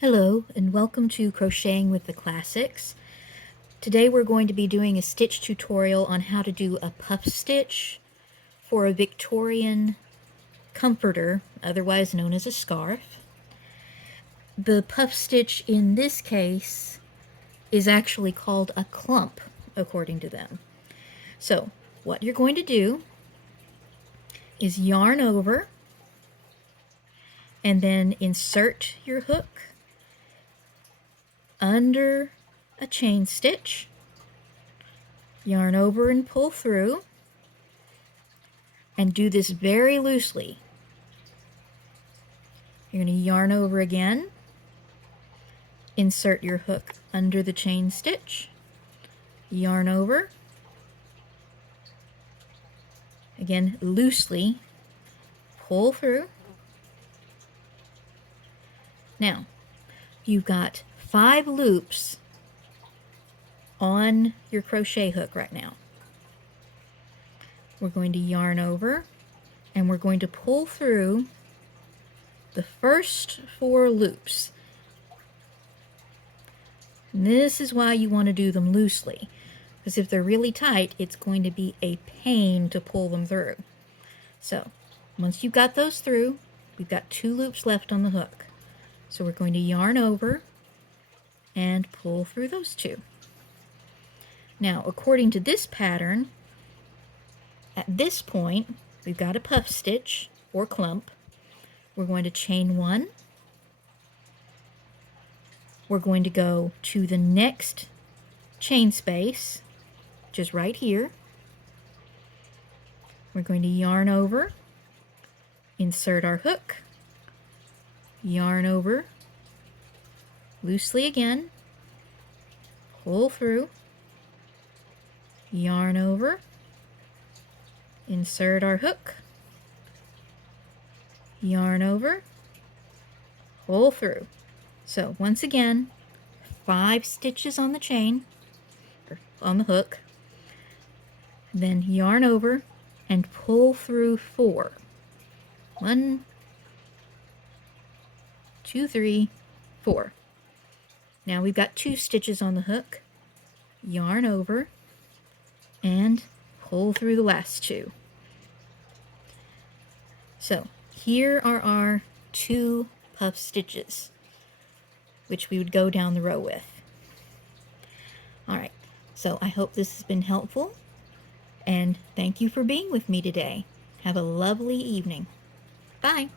Hello and welcome to Crocheting with the Classics. Today we're going to be doing a stitch tutorial on how to do a puff stitch for a Victorian comforter, otherwise known as a scarf. The puff stitch in this case is actually called a clump, according to them. So what you're going to do is yarn over and then insert your hook under a chain stitch, yarn over and pull through, and do this very loosely. You're going to yarn over again, insert your hook under the chain stitch, yarn over, again loosely, pull through. Now, you've got 5 loops on your crochet hook right now. We're going to yarn over and we're going to pull through the first 4 loops. And this is why you want to do them loosely, because if they're really tight, it's going to be a pain to pull them through. So once you've got those through, we've got 2 loops left on the hook. So we're going to yarn over and pull through those 2. Now, according to this pattern, at this point, we've got a puff stitch or clump. We're going to chain 1. We're going to go to the next chain space, which is right here. We're going to yarn over, insert our hook, yarn over, loosely again, pull through, yarn over, insert our hook, yarn over, pull through. So once again, 5 stitches on the chain, or on the hook, then yarn over and pull through 4. 1, 2, 3, 4. Now we've got 2 stitches on the hook, yarn over, and pull through the last 2. So here are our 2 puff stitches, which we would go down the row with. Alright, so I hope this has been helpful, and thank you for being with me today. Have a lovely evening. Bye!